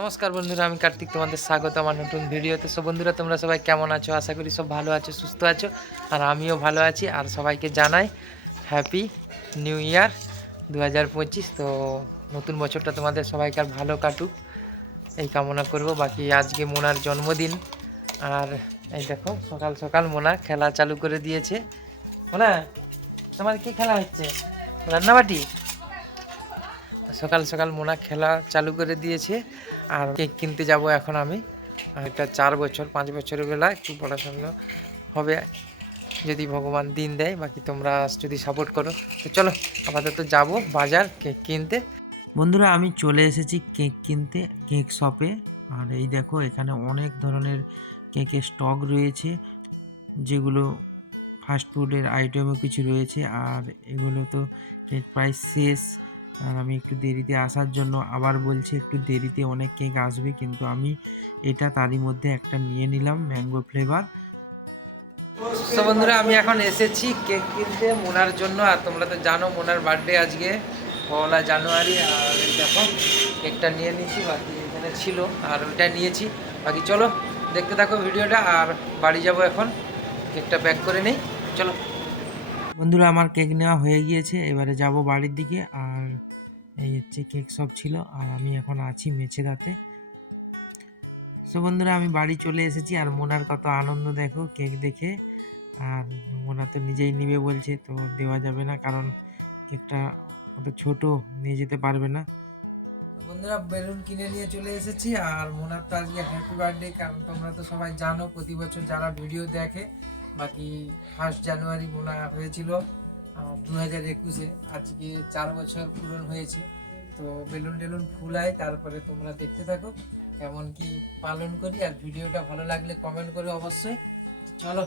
নমস্কার বন্ধুরা, আমি কার্তিক, তোমাদের স্বাগত আমার নতুন ভিডিওতে। সো বন্ধুরা, তোমরা সবাই কেমন আছো? আশা করি সব ভালো আছো, সুস্থ আছো, আর আমিও ভালো আছি। আর সবাইকে জানাই হ্যাপি নিউ ইয়ার 2025। তো নতুন বছরটা তোমাদের সবাইকার ভালো কাটুক এই কামনা করব। বাকি আজকে মোনার জন্মদিন, আর এই দেখো সকাল সকাল মোনা খেলা চালু করে দিয়েছে। মোনা, তোমার কি খেলা হচ্ছে? রান্নাবাটি। সকাল সকাল মোনা খেলা চালু করে দিয়েছে। আর কেক কিনতে যাব এখন আমি। আর এটা 4 বছর 5 বছরের বেলা একটু পড়াশোনা হবে যদি ভগবান দিন দেয়, বাকি তোমরা যদি সাপোর্ট করো। তো চলো আপাতত যাব বাজার কেক কিনতে। বন্ধুরা, আমি চলে এসেছি কেক কিনতে কেক শপে। আর এই দেখো এখানে অনেক ধরনের কেকের স্টক রয়েছে, যেগুলো ফাস্টফুডের আইটেমও কিছু রয়েছে। আর এগুলো তো কেক প্রায় শেষ। আর আমি একটু দেরিতে আসার জন্য আবার বলছি, একটু দেরিতে অনেক কেক আসবে, কিন্তু আমি এটা তারই মধ্যে একটা নিয়ে নিলাম ম্যাঙ্গো ফ্লেভার। তো বন্ধুরা, আমি এখন এসেছি কেক কিনতে মোনার জন্য। আর তোমরা তো জানো মোনার বার্থডে আজকে 1 জানুয়ারি। আর এই দেখো কেকটা নিয়ে নিয়েছি, বাকি এখানে ছিল আর ওইটা নিয়েছি। বাকি চলো দেখতে থাকো ভিডিওটা। আর বাড়ি যাব এখন, কেকটা প্যাক করে নিই, চলো। বন্ধুরা, আমার কেক নেওয়া হয়ে গিয়েছে, এবারে যাব বাড়ির দিকে। আর এই হচ্ছে কেক সব ছিল, আর আমি এখন আছি মেছেদাতে। সো বন্ধুরা, আমি বাড়ি চলে এসেছি। আর মোনার কত আনন্দ দেখো কেক দেখে। আর মোনা তো নিজেই নিবে বলছে, তো দেওয়া যাবে না, কারণ কেকটা অত ছোট নিয়ে যেতে পারবে না। বন্ধুরা, বেলুন কিনে নিয়ে চলে এসেছি। আর মোনার তো আজকে হ্যাপি বার্থডে, কারণ তোমরা তো সবাই জানো প্রতি বছর যারা ভিডিও দেখে। বাকি 1 জানুয়ারি মোনা হয়েছিল 2021-এ। আজকে 4 বছর পূরণ হয়েছে। তো বেলুন টেলুন ফুলাই, তারপরে তোমরা দেখতে থাকো কেমন কি পালন করি। আর ভিডিওটা ভালো লাগলে কমেন্ট করে অবশ্যই। চলো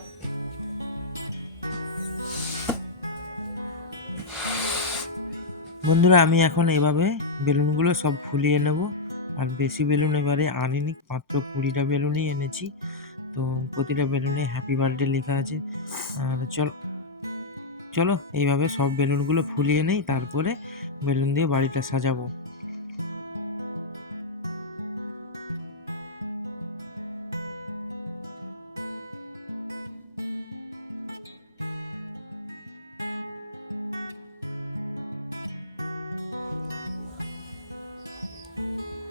বন্ধুরা, আমি এখন এভাবে বেলুনগুলো সব ফুলিয়ে নেব। আর বেশি বেলুন এবারে আনিনি, মাত্র 20টা বেলুনই এনেছি। তো প্রতিটা বেলুনে হ্যাপি বার্থডে লেখা আছে। আর চলো চলো এইভাবে সব বেলুনগুলো ফুলিয়ে নেই, তারপরে বেলুন দিয়ে বাড়িটা সাজাবো।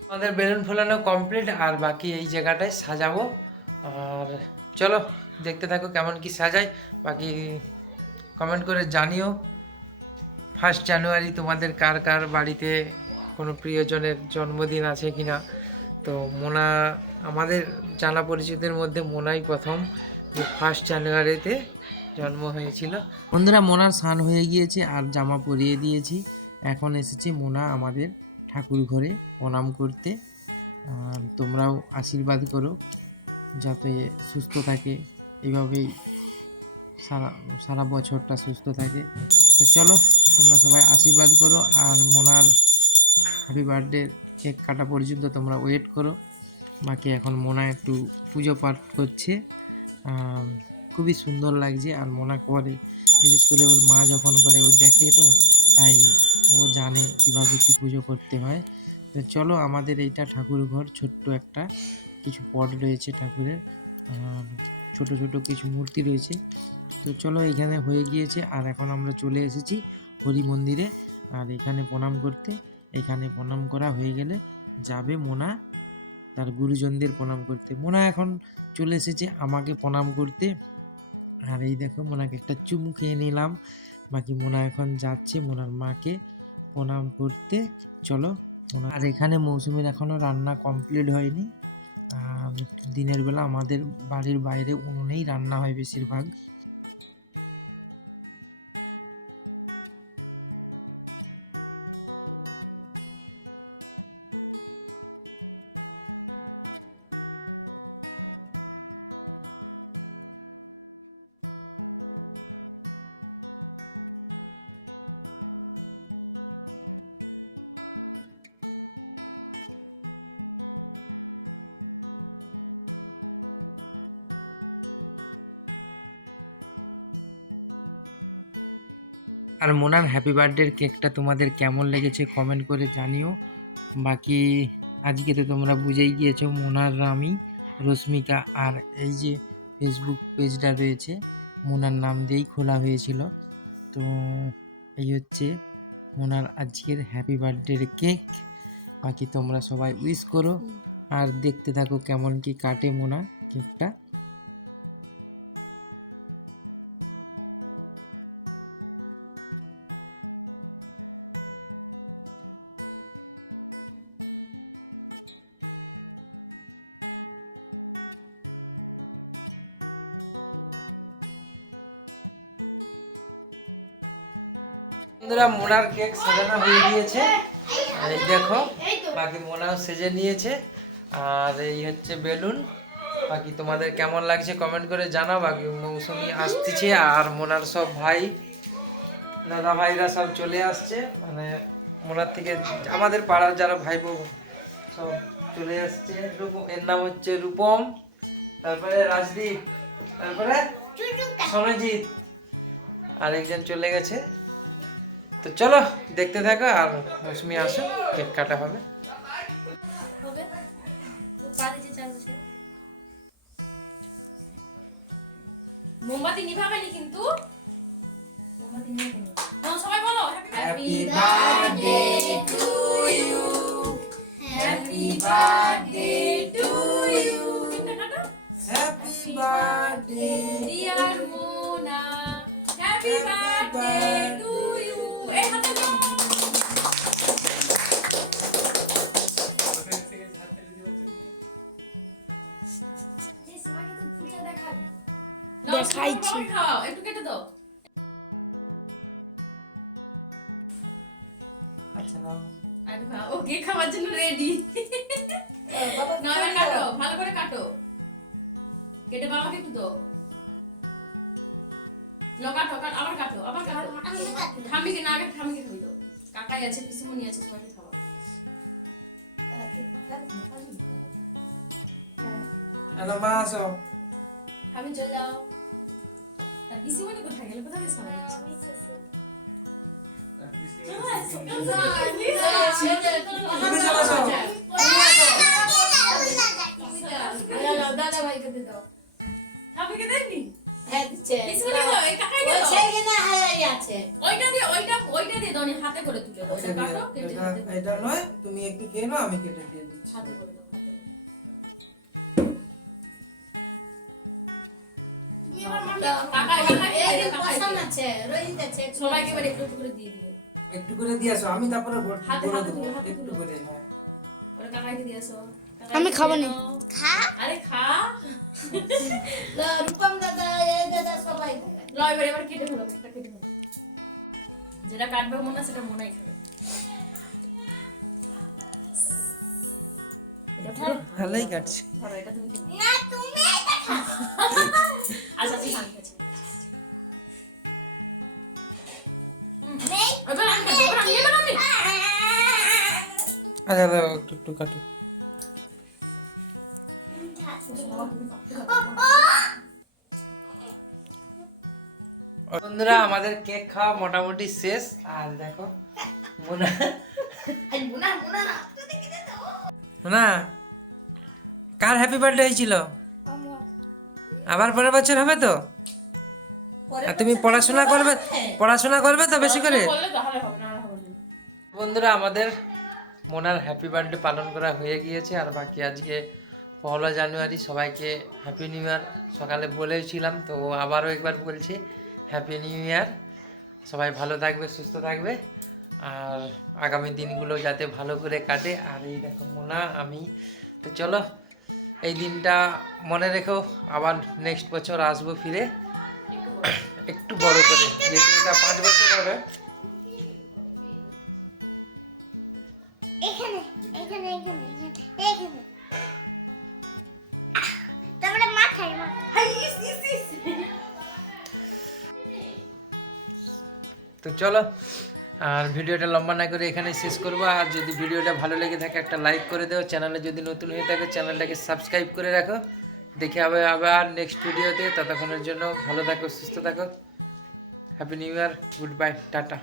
আমাদের বেলুন ফোলানো কমপ্লিট, আর বাকি এই জায়গাটায় সাজাবো। আর চলো দেখতে থাকো কেমন কি সাজাই। বাকি কমেন্ট করে জানিও 1 জানুয়ারি তোমাদের কার কার বাড়িতে কোনো প্রিয়জনের জন্মদিন আছে কিনা। তো মোনা আমাদের জানা পরিচিতের মধ্যে মোনাই প্রথম যে 1 জানুয়ারিতে জন্ম হয়েছিল। বন্ধুরা, মোনার স্নান হয়ে গিয়েছে আর জামা পরিয়ে দিয়েছি। এখন এসেছে মোনা আমাদের ঠাকুর ঘরে প্রণাম করতে। আর তোমরাও আশীর্বাদ করো যাতে সুস্থ থাকে, এইভাবেই সারা সারা বছরটা সুস্থ থাকে। তো চলো তোমরা সবাই আশীর্বাদ করো। আর মোনার হ্যাপি বার্থডে কেক কাটা পর্যন্ত তোমরা ওয়েট করো। বাকি এখন মোনা একটু পুজো পাঠ করছে। আর খুবই সুন্দর লাগছে। আর মোনা করে, বিশেষ করে ওর মা যখন করে ও দেখে, তো তাই ও জানে কীভাবে কী পুজো করতে হয়। তো চলো, আমাদের এইটা ঠাকুর ঘর, ছোট্ট একটা কিছু পট রয়েছে ঠাকুরের। আর ছোট ছোট কিছু মূর্তি রয়েছে। তো চলো, এখানে হয়ে গিয়েছে। আর এখন আমরা চলে এসেছি হরি মন্দিরে। আর এখানে প্রণাম করতে, এখানে প্রণাম করা হয়ে গেলে যাবে মোনা তার গুরুজনদের প্রণাম করতে। মোনা এখন চলে এসেছে আমাকে প্রণাম করতে। আর এই দেখো মোনাকে একটা চুমু খেয়ে নিলাম। বাকি মোনা এখন যাচ্ছে মোনার মাকে প্রণাম করতে। চলো মোনা। আর এখানে মৌসুমীর এখনও রান্না কমপ্লিট হয়নি। আর দিনের বেলা আমাদের বাড়ির বাইরে উনুনেই রান্না হয় বেশিরভাগ। আর মোনার হ্যাপি বার্থডের কেকটা তোমাদের কেমন লেগেছে কমেন্ট করে জানিও। বাকি আজকে তো তোমরা বুঝেই গিয়েছো মোনার আমি রশ্মিকা, আর এই যে ফেসবুক পেজটা রয়েছে মোনার নাম দিয়েই খোলা হয়েছিল। তো এই হচ্ছে মোনার আজকের হ্যাপি বার্থডে কেক। বাকি তোমরা সবাই উইশ করো আর দেখতে থাকো কেমন কি কাটে মোনা কেকটা। বন্ধুরা মোনার কেক সাজানো হয়ে গিয়েছে, এই দেখো বাকি মোনাও সেজে নিয়েছে। আর এই হচ্ছে বেলুন। বাকি তোমাদের কেমন লাগছে কমেন্ট করে জানাও। বাকি মৌসুমি আসতেছে আর মোনার সব ভাই দাদা ভাইরা সব চলে আসছে, মানে মোনার থেকে আমাদের পাড়ার যারা ভাই বোন সব চলে আসছে। এর নাম হচ্ছে রূপম, তারপরে রাজদীপ, তারপরে সনজিৎ, আর একজন চলে গেছে। তো চলো দেখতে থাকো আর মৌসুমি আসো, কেক কাটা হবে। মোমবাতি নিভাবেনি কিন্তু সবাই বলো happy birthday to you, happy birthday to you, happy birthday dear Mona, happy birthday to you. এই হাতে দাও। দেখাইছি, খাও একটু কেটে দাও। আচ্ছা নাও। একটু খাও, ও কেক খাওয়ার জন্য রেডি। না এবার কাটো, ভালো করে কাটো, কেটে বাবাকে একটু দাও। কাটো, আবার কাটো, আবার কাটো। ঠামিকে না, আগে ঠামিকে খাবি দাও। কাকাই আছে, পিসিমণি আছে, সবাইকে খাওয়া। হ্যালো মা আসো। ঠামি চলে যাও। তার পিসিমণি কোথায় গেল? কোথায় গেছে? দাদা ভাইকে দাও। ঠামিকে দেননি? পিসিমণি দাও, এই কাকাই দাও। ওইটা দিয়ে দাও, হাতে করে তুলে দাও। এটা কাটো, কেটে হাতে করে এটা নয়, তুমি একটু খেয়ে নাও, আমি কেটে দিয়ে দিচ্ছি। হাতে করে দাও, হাতে করে। সবাইকে এবার একটু একটু করে দিয়ে দিও। একটু করে দিয়ে আসো, আমি তারপরে হাতে বলে হাতে দেবো। তুলো, হাতে একটু তুলো। করে হ্যাঁ। ওরে কাকাইকে দিয়ে আসো। আমি খাবো না। খা, আরে খা। রূপম দাদা, এই দাদা সবাই লয় এবার কেটে ফেলো, একটা কেটে ফেলো। যেটা কাটবে মনে সেটা মনেই খাবে। এটা পুরো ভালোই কাটছে। ধরো, এটা তুমি খেয়ে নাও। না তুমি এটা খাও। আচ্ছা ঠিক আছে, ঠিক আছে। নেই। এবার আমি খাবো, এবার আমি, এবার আমি। আচ্ছা দাও, একটু একটু কাটো। বন্ধুরা আমাদের কেক খাওয়া মোটামুটি শেষ। আর দেখো মোনা, মুনা মুনা না তুই দেখে দাও। মোনা কার হ্যাপি বার্থডে হয়েছিল? আবার পরের বছর হবে তো? আর তুমি পড়াশোনা করবে তো বেশি করে। বললে তাহলে হবে না, আর হবে না। বন্ধুরা আমাদের মোনার হ্যাপি বার্থডে পালন করা হয়ে গিয়েছে। আর বাকি আজকে 1 জানুয়ারি, সবাইকে হ্যাপি নিউ ইয়ার সকালে বলেছিলাম, তো আবারও একবার বলছি হ্যাপি নিউ ইয়ার। সবাই ভালো থাকবে, সুস্থ থাকবে, আর আগামী দিনগুলো যাতে ভালো করে কাটে। আর এই দেখো মোনা, আমি তো চলো এই দিনটা মনে রেখো, আবার নেক্সট বছর আসবো ফিরে একটু বড় করে, যেহেতু এটা 5 বছর হবে। এখানে এখানে এখানে এখানে তারপরে মাথায় মাথায় ইস ইস ইস। তো চলো, আর ভিডিওটা লম্বা না করে এখানে শেষ করবো। আর যদি ভিডিওটা ভালো লেগে থাকে একটা লাইক করে দাও, চ্যানেলে যদি নতুন হয়ে থাকে চ্যানেলটাকে সাবস্ক্রাইব করে রাখো। দেখে হবে আবার নেক্সট ভিডিওতে, ততক্ষণের জন্য ভালো থাকো, সুস্থ থাকো। Happy new year, good bye, tata.